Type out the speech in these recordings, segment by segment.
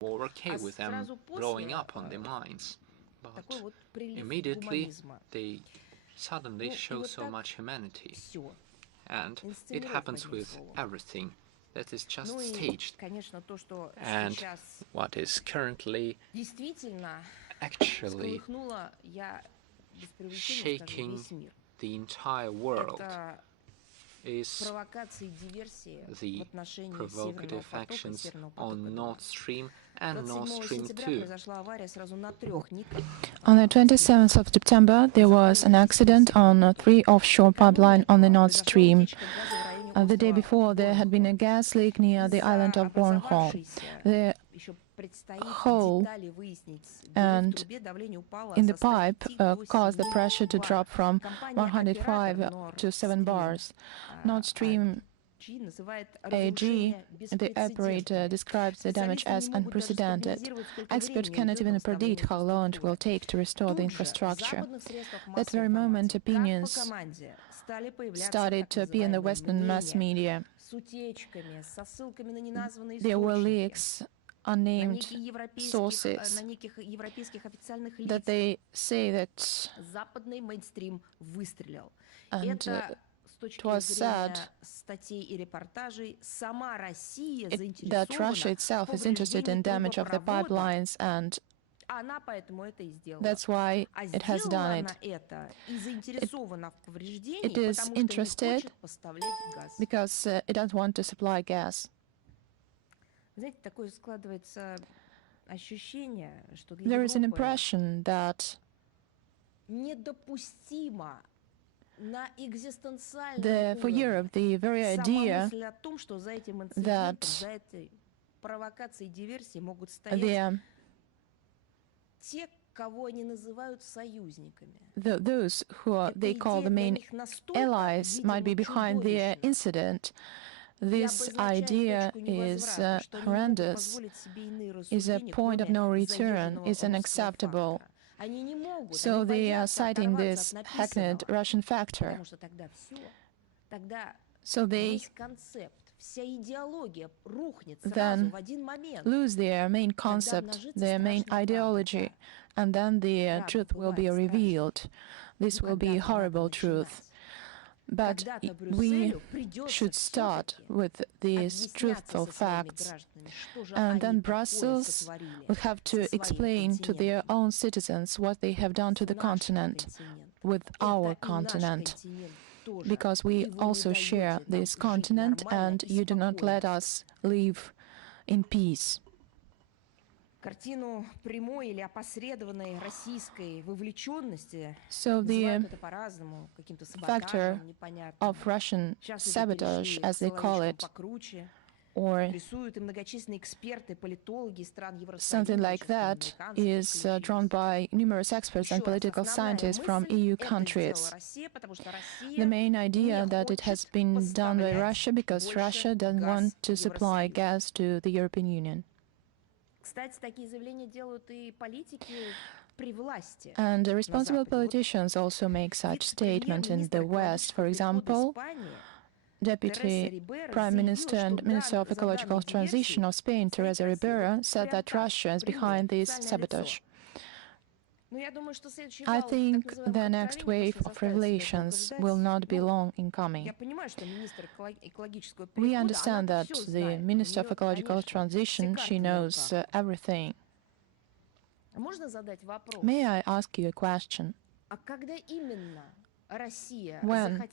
were okay with them blowing up on their minds, but immediately they suddenly show so much humanity, and it happens with everything that is just staged. And what is currently actually shaking the entire world is the provocative actions on Nord Stream and Nord Stream 2. On the 27th of September, there was an accident on a 3 offshore pipeline on the Nord Stream. The day before, there had been a gas leak near the island of Bornholm. The hole and in the pipe caused the pressure to drop from 105 to 7 bars. Nord Stream AG, the operator, describes the damage as unprecedented. Experts cannot even predict how long it will take to restore the infrastructure. That very moment, opinions started to appear in the Western mass media. There were leaks, unnamed sources, that they say that, and it was said that Russia itself is interested in damage of the pipelines, and that's why it has done it. It is interested because it doesn't want to supply gas. There is an impression that for Europe, the very idea that those who they call the main allies might be behind the incident. This idea is horrendous, is a point of no return, is unacceptable. So they are citing this hackneyed Russian factor. So they then lose their main concept, their main ideology, and then the truth will be revealed. This will be horrible truth. But we should start with these truthful facts, and then Brussels will have to explain to their own citizens what they have done to the continent, with our continent, because we also share this continent, and you do not let us live in peace. So the factor of Russian sabotage, as they call it, or something like that, is drawn by numerous experts and political scientists from EU countries. The main idea that it has been done by Russia because Russia doesn't want to supply gas to the European Union. And responsible politicians also make such statements in the West. For example, Deputy Prime Minister and Minister of Ecological Transition of Spain, Teresa Ribera, said that Russia is behind this sabotage. I think the next wave of revelations will not be long in coming. We understand that the Minister of Ecological Transition, she knows everything. May I ask you a question? When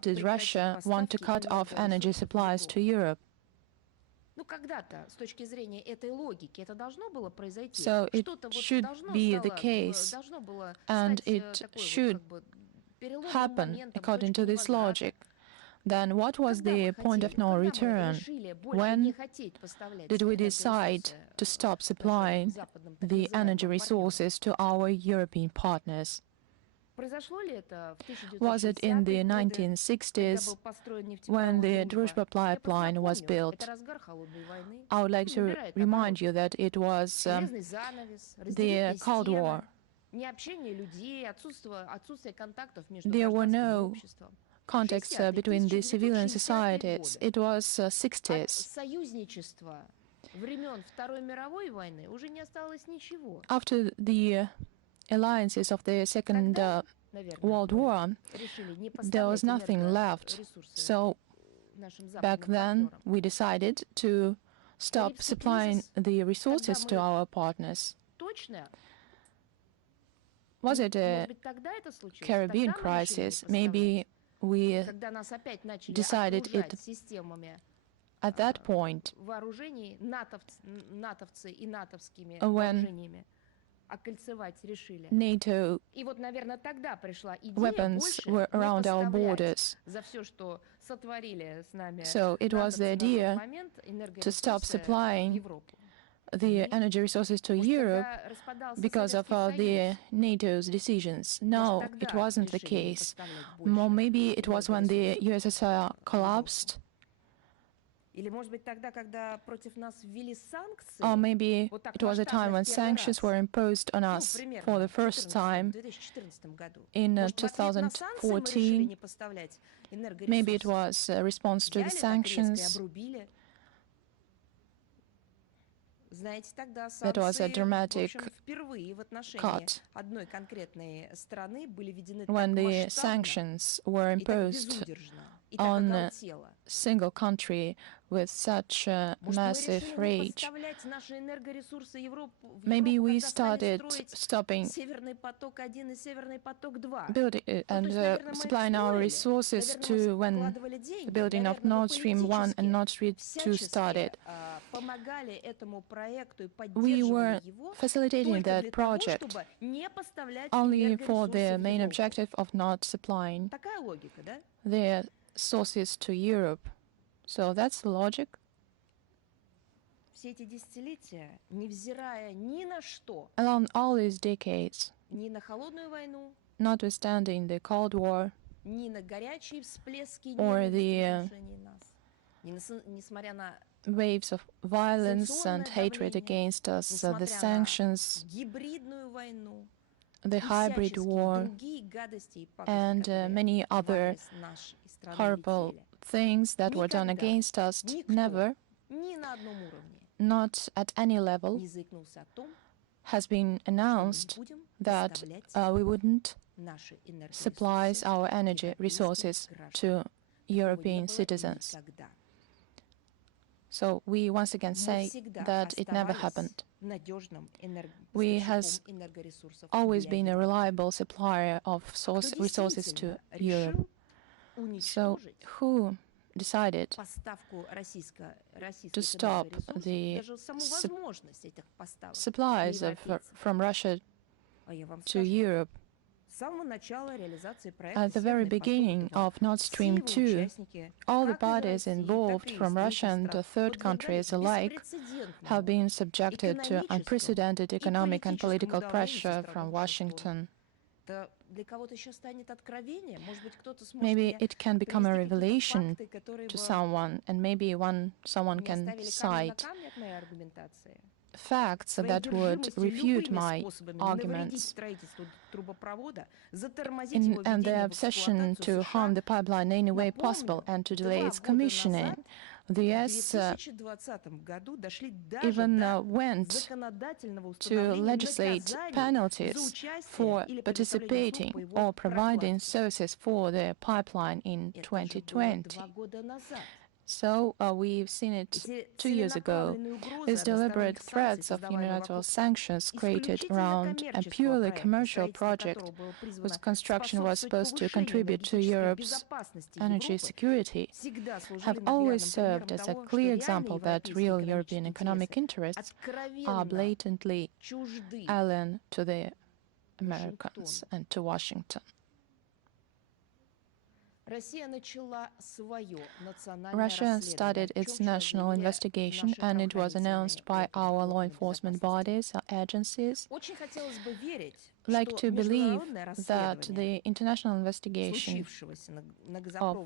did Russia want to cut off energy supplies to Europe? So it should be the case, and it should happen according to this logic. Then what was the point of no return? When did we decide to stop supplying the energy resources to our European partners? Was it in the 1960s when the Druzhba pipeline was built? I would like to remind you that it was the Cold War. There were no contacts between the civilian societies. It was 60s. After the alliances of the Second World War, there was nothing left. So back then, we decided to stop supplying the resources to our partners. Was it a Caribbean crisis? Maybe we decided it at that point when NATO weapons were around our borders. So it was the idea to stop supplying the energy resources to Europe because of the NATO's decisions. No, it wasn't the case. Or maybe it was when the USSR collapsed. Or maybe it was a time when sanctions were imposed on us for the first time in 2014. Maybe it was a response to the sanctions. That was a dramatic cut when the sanctions were imposed on a single country with such a massive rage. Maybe we started stopping building and supplying our resources to when the building of Nordstream 1 and Nordstream 2 started. We were facilitating that project only for the main objective of not supplying their sources to Europe. So that's the logic. Along all these decades, notwithstanding the Cold War or the waves of violence and hatred against us, the sanctions, the hybrid war, and many other horrible things that were done against us, never, not at any level, has been announced that we wouldn't supply our energy resources to European citizens. So we once again say that it never happened. We has always been a reliable supplier of resources to Europe. So who decided to stop the supplies from Russia to Europe? At the very beginning of Nord Stream 2, all the parties involved from Russia and third countries alike have been subjected to unprecedented economic and political pressure from Washington. Maybe it can become a revelation to someone, and maybe someone can cite facts that would refute my arguments. And the obsession to harm the pipeline in any way possible and to delay its commissioning. The US even went to legislate penalties for participating or providing services for the pipeline in 2020. So we've seen it 2 years ago. These deliberate threats of unilateral sanctions created around a purely commercial project whose construction was supposed to contribute to Europe's energy security have always served as a clear example that real European economic interests are blatantly alien to the Americans and to Washington. Russia started its national investigation, and it was announced by our law enforcement bodies, our agencies. I'd like to believe that the international investigation of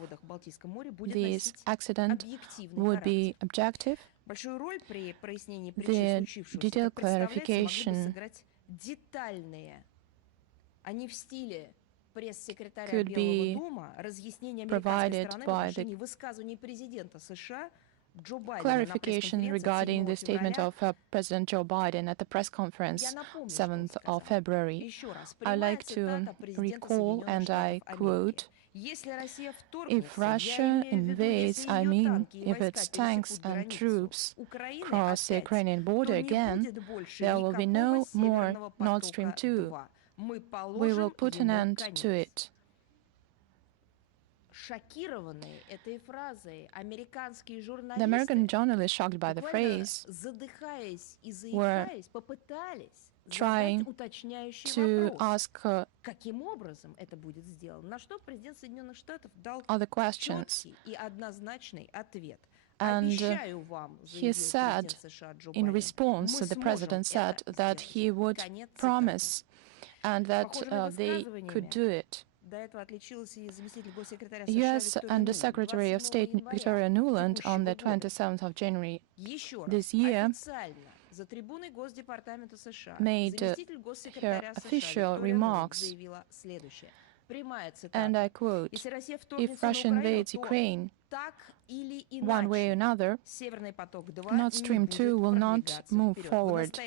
this accident would be objective. The detailed clarification could be provided by the clarification regarding the statement of President Joe Biden at the press conference 7th of February. I'd like to recall, and I quote, "If Russia invades, I mean, if its tanks and troops cross the Ukrainian border again, there will be no more Nord Stream 2. We will put an end to it." The American journalists, shocked by the phrase, were trying to ask other questions. And he said, in response, the president said that he would promise and that they could do it. U.S. Undersecretary of State Victoria Nuland on the 27th of January this year made her official remarks, and I quote, "If Russia invades Ukraine, one way or another, Nord Stream 2 will not move forward.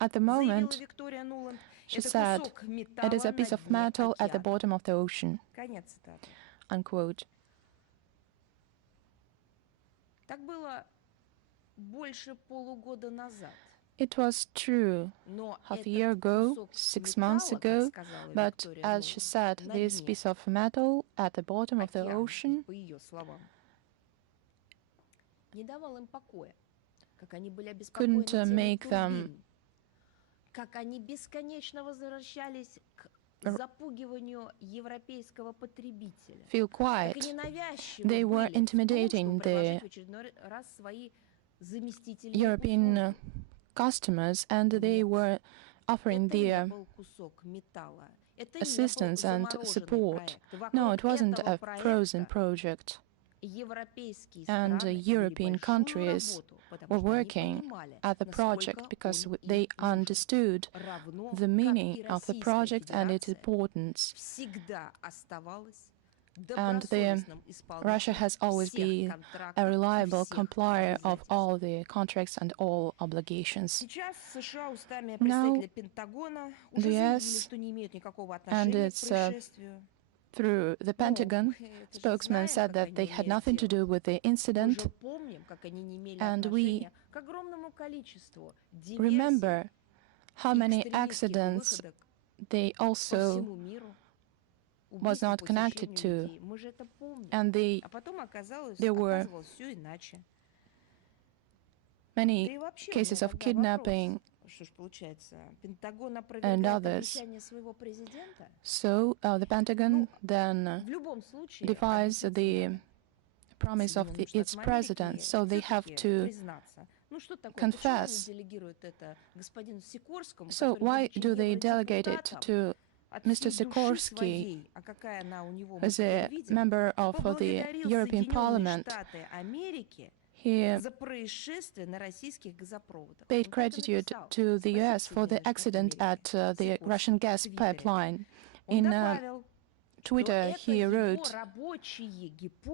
At the moment," she said, "it is a piece of metal at the bottom of the ocean." Unquote. It was true half a year ago, 6 months ago, but as she said, this piece of metal at the bottom of the ocean couldn't make them feel quiet. They were intimidating the European customers, and they were offering their assistance and support. No, it wasn't a frozen project. And European countries were working at the project because they understood the meaning of the project and its importance. And Russia has always been a reliable complier of all the contracts and all obligations. Now, the US and its through the Pentagon spokesman said that they had nothing to do with the incident, and we remember how many accidents they also was not connected to, and there were many cases of kidnapping and others. So the Pentagon then defies the promise of its president, so they have to confess. So why do they delegate it to Mr. Sikorsky, as a member of the European Parliament? He paid gratitude to the US for the accident at the Russian gas pipeline. In Twitter, he wrote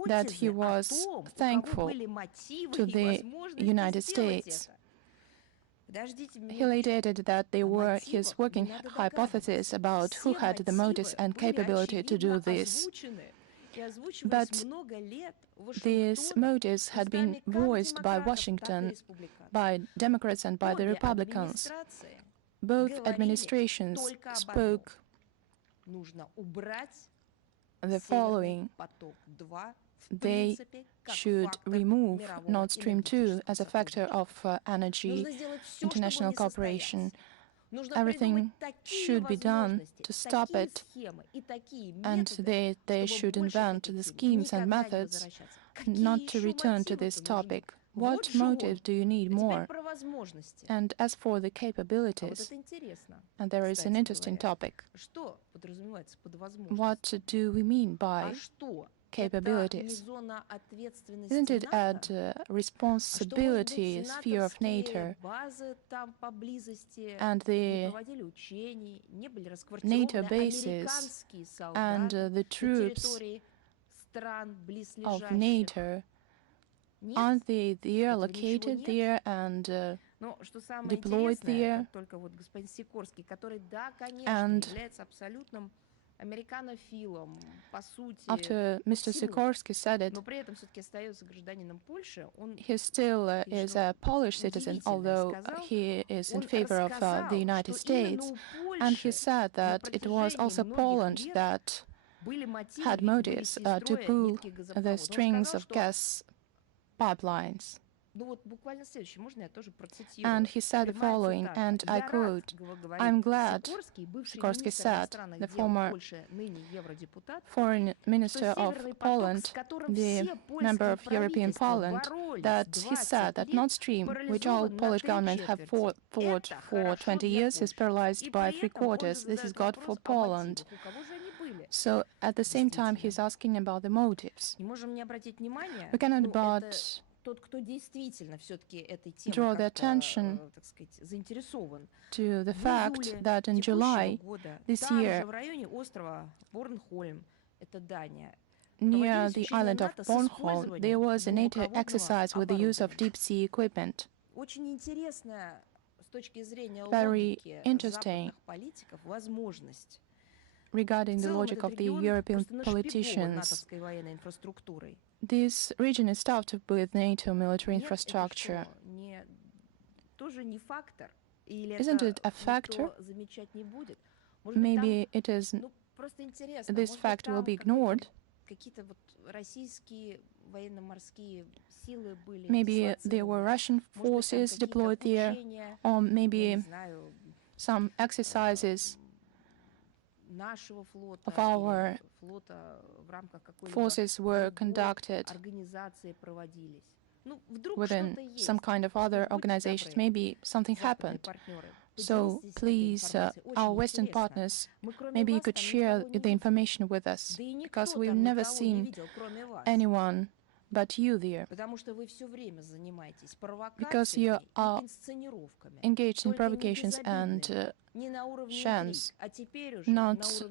that he was thankful to the United States. He later added that they were his working hypothesis about who had the motives and capability to do this. But these motives had been voiced by Washington, by Democrats and by the Republicans. Both administrations spoke the following: they should remove Nord Stream 2 as a factor of energy international cooperation. Everything should be done to stop it, and they should invent the schemes and methods not to return to this topic. What motive do you need more? And as for the capabilities, and there is an interesting topic. What do we mean by capabilities? Isn't it at responsibility sphere of NATO, and the NATO bases and the troops of NATO Aren't they there, located there, and deployed there? And after Mr. Sikorsky said it, he still is a Polish citizen, although he is in favor of the United States. And he said that it was also Poland that had motives to pull the strings of gas pipelines. And he said the following, and I quote, "I'm glad," Sikorsky said, the former foreign minister of Poland, the member of European Parliament, that he said that Nord Stream, which all Polish governments have fought for 20 years, is paralyzed by 3/4. This is good for Poland. So at the same time, he's asking about the motives. We cannot but draw the attention to the fact that in July this year, near the island of Bornholm, there was a NATO exercise with the use of deep-sea equipment. Very interesting regarding the logic of the European politicians. This region is stuffed with NATO military infrastructure. Isn't it a factor? Maybe it is. This fact will be ignored. Maybe there were Russian forces deployed there, or maybe some exercises of our forces were conducted within some kind of other organizations. Maybe something happened. So please, our Western partners, maybe you could share the information with us, because we've never seen anyone but you there, because you are engaged in provocations and shams, not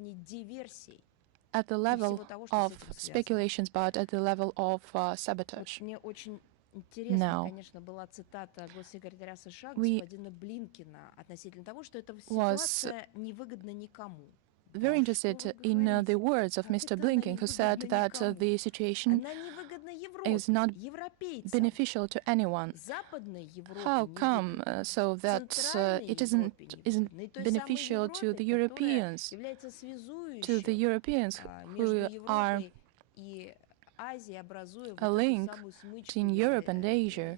at the level of speculations, but at the level of sabotage. Now, we was very interested in the words of Mr. Blinken, who said that the situation is not beneficial to anyone. How come so that it isn't beneficial to the Europeans who are a link between Europe and Asia?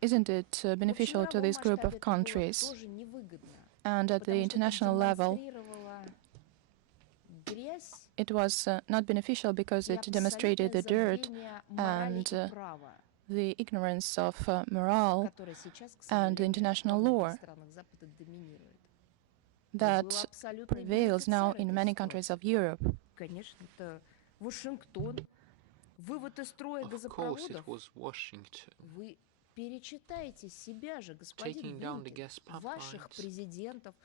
Isn't it beneficial to this group of countries? And at the international level, it was not beneficial because it demonstrated the dirt and the ignorance of morale and international law that prevails now in many countries of Europe. Of course, it was Washington. Taking down the gas pipelines.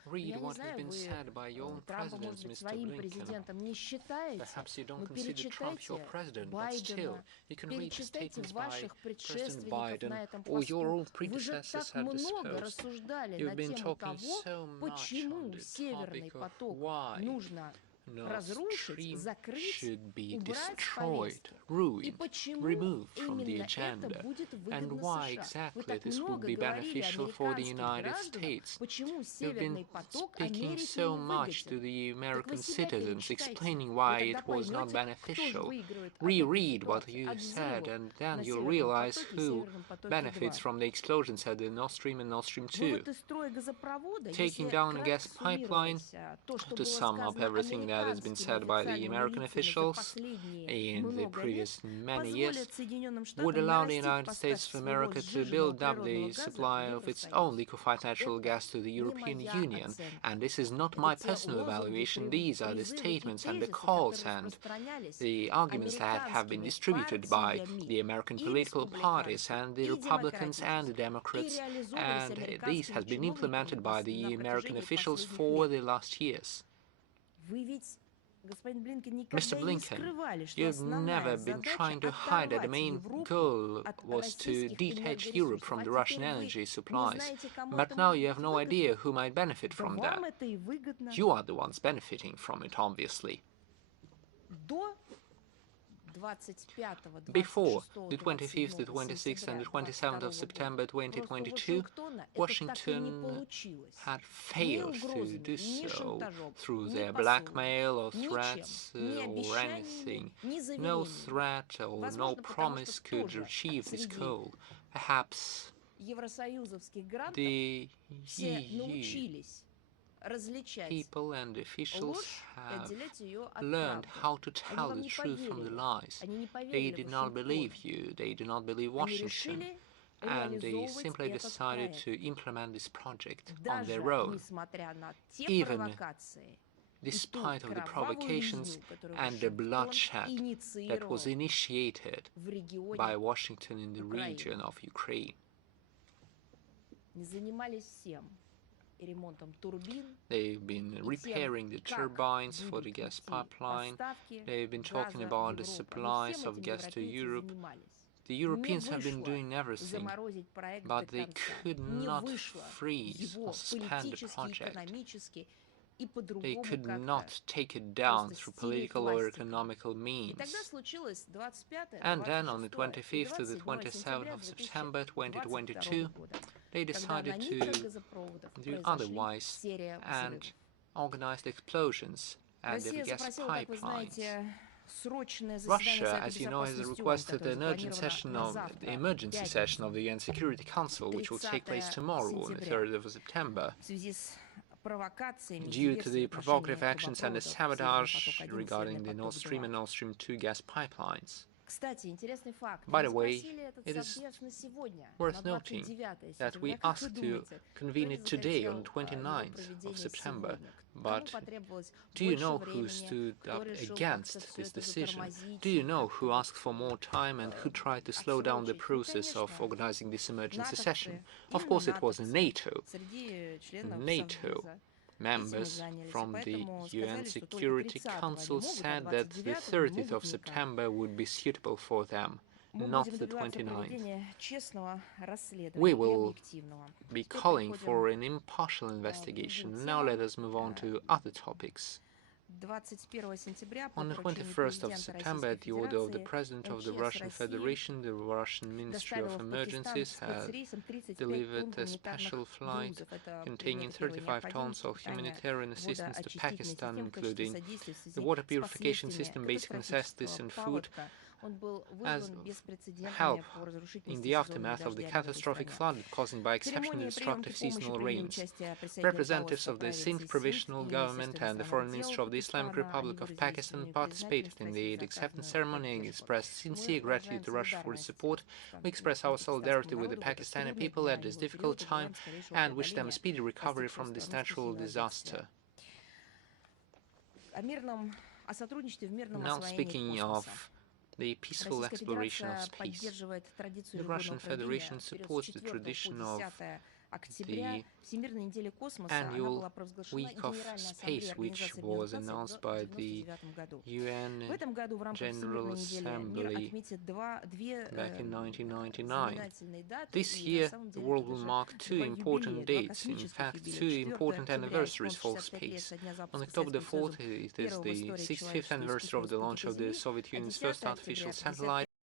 Read what has been said by your own presidents, Mr. Blinken. Perhaps you don't consider Trump your president, but still, you can read the statements by President Biden or your own predecessors at this post. You've been talking so much on the topic of why Nord Stream should be destroyed, ruined, removed from the agenda, and why exactly this would be beneficial for the United States. You've been speaking so much to the American citizens, explaining why it was not beneficial. Reread what you said, and then you'll realize who benefits from the explosions at the Nord Stream and Nord Stream 2. Taking down a gas pipeline, to sum up everything that has been said by the American officials in the previous many years, would allow the United States of America to build up the supply of its own liquefied natural gas to the European Union. And this is not my personal evaluation, these are the statements and the calls and the arguments that have been distributed by the American political parties and the Republicans and the Democrats, and this has been implemented by the American officials for the last years. Mr. Blinken, you've never been trying to hide that the main goal was to detach Europe from the Russian energy supplies, but now you have no idea who might benefit from that. You are the ones benefiting from it, obviously. Before the 25th, the 26th and the 27th of September 2022, Washington had failed to do so through their blackmail or threats or anything. No threat or no promise could achieve this goal. Perhaps the EU people and officials have learned how to tell the truth from the lies. They did not believe you, they did not believe Washington, and they simply decided to implement this project on their own, even despite of the provocations and the bloodshed that was initiated by Washington in the region of Ukraine. They've been repairing the turbines for the gas pipeline. They've been talking about the supplies of gas to Europe. The Europeans have been doing everything, but they could not freeze or suspend the project. They could not take it down through political or economical means. And then on the 25th to the 27th of September 2022, they decided to do otherwise and organized explosions at the gas pipelines. Russia, as you know, has requested an urgent session of the emergency session of the UN Security Council, which will take place tomorrow, on the 3rd of September. Due to the provocative actions and the sabotage regarding the Nordstream and Nordstream 2 gas pipelines. By the way, it is worth noting that we asked to convene it today on 29th of September, but do you know who stood up against this decision? Do you know who asked for more time and who tried to slow down the process of organizing this emergency session? Of course, it was NATO. NATO members from the UN Security Council said that the 30th of September would be suitable for them, not the 29th. We will be calling for an impartial investigation. Now let us move on to other topics. On the 21st of September, at the order of the President of the Russian Federation, the Russian Ministry of Emergencies has delivered a special flight containing 35 tons of humanitarian assistance to Pakistan, including the water purification system, basic necessities and food, as help in the aftermath of the catastrophic flood caused by exceptionally destructive seasonal rains. Representatives of the Sindh Provisional Government and the Foreign Minister of the Islamic Republic of Pakistan participated in the aid acceptance ceremony and expressed sincere gratitude to Russia for its support. We express our solidarity with the Pakistani people at this difficult time and wish them a speedy recovery from this natural disaster. Now, speaking of the peaceful exploration of space, the Russian Federation supports the tradition of the annual Week of Space, which was announced by the UN General Assembly back in 1999. This year, the world will mark two important dates, in fact, two important anniversaries for space. On October the 4th, it is the 65th anniversary of the launch of the Soviet Union's first artificial satellite,